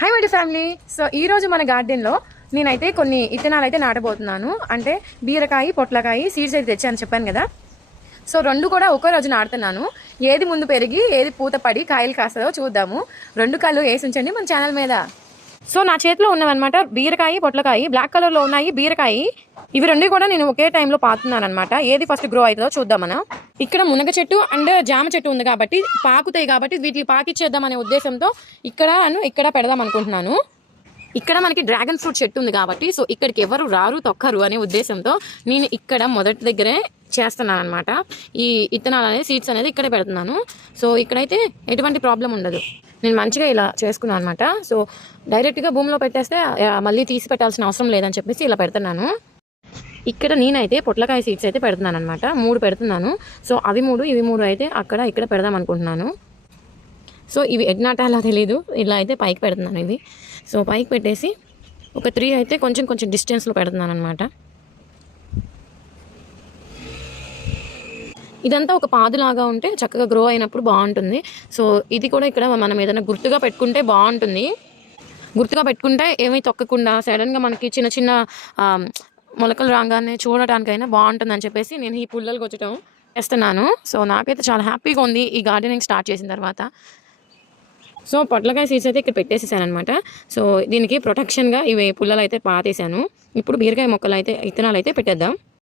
Hi my family so ఈ రోజు మన గార్డెన్లో నేనైతే కొన్ని ఇత్తనాలు అయితే నాటబోతున్నాను. అంటే బీరకాయ పొట్లకాయ సీడ్స్ అయితే తెచ్చాను చెప్పాను కదా. సో రెండు కూడా ఒకే రోజు నాటుతున్నాను. ఏది ముందు పెరిగి ఏది పూత పడి కాయలు కాస్తుందో చూద్దాము. రెండు కాళ్ళు వేసి ఉంచండి మన ఛానల్ మీద. సో నా చేతిలో ఉన్నవన్నమాట బీరకాయ పొట్లకాయ బ్లాక్ కలర్లో ఉన్నాయి బీరకాయ. ఇవి రెండు కూడా నేను ఒకే టైంలో పాతున్నాను అనమాట ఏది ఫస్ట్ గ్రో అవుతుందో చూద్దాం మనం ఇక్కడ మునగ చెట్టు అండ్ జామ చెట్టు ఉంది కాబట్టి పాకుతాయి కాబట్టి వీటిని పాకిచ్చేద్దాం అనే ఉద్దేశంతో ఇక్కడ ఇక్కడ పెడదాం అనుకుంటున్నాను. ఇక్కడ మనకి డ్రాగన్ ఫ్రూట్ చెట్టు ఉంది కాబట్టి సో ఇక్కడికి ఎవరు రారు తొక్కరు అనే ఉద్దేశంతో నేను ఇక్కడ మొదటి దగ్గరే చేస్తున్నాను అనమాట ఈ ఇత్తనాలు అనేది సీడ్స్ అనేది ఇక్కడే పెడుతున్నాను. సో ఇక్కడైతే ఎటువంటి ప్రాబ్లం ఉండదు. నేను మంచిగా ఇలా చేసుకున్నాను అనమాట సో డైరెక్ట్గా భూమిలో పెట్టేస్తే మళ్ళీ తీసి పెట్టాల్సిన అవసరం లేదని చెప్పేసి ఇలా పెడుతున్నాను. ఇక్కడ నేనైతే పొట్లకాయ సీడ్స్ అయితే పెడుతున్నాను అనమాట మూడు పెడుతున్నాను. సో అవి మూడు ఇవి మూడు అయితే అక్కడ ఇక్కడ పెడదాం అనుకుంటున్నాను. సో ఇవి ఎడ్నాటాలో తెలీదు. ఇలా అయితే పైకి పెడుతున్నాను ఇది సో పైకి పెట్టేసి ఒక త్రీ అయితే కొంచెం కొంచెం డిస్టెన్స్లో పెడుతున్నాను అనమాట ఇదంతా ఒక పాదులాగా ఉంటే చక్కగా గ్రో అయినప్పుడు బాగుంటుంది. సో ఇది కూడా ఇక్కడ మనం ఏదైనా గుర్తుగా పెట్టుకుంటే బాగుంటుంది. గుర్తుగా పెట్టుకుంటే ఏమీ తొక్కకుండా సడన్గా మనకి చిన్న చిన్న మొలకలు రాగానే చూడటానికైనా బాగుంటుందని చెప్పేసి నేను ఈ పుల్లలు కొట్టడం వేస్తున్నాను. సో నాకైతే చాలా హ్యాపీగా ఉంది ఈ గార్డెనింగ్ స్టార్ట్ చేసిన తర్వాత. సో పొట్లకాయ సీడ్స్ అయితే ఇక్కడ పెట్టేసేసాను అనమాట సో దీనికి ప్రొటెక్షన్గా ఇవి పుల్లలు అయితే పాతేసాను. ఇప్పుడు బీరకాయ మొక్కలు అయితే ఇత్తనాలు అయితే పెట్టేద్దాం.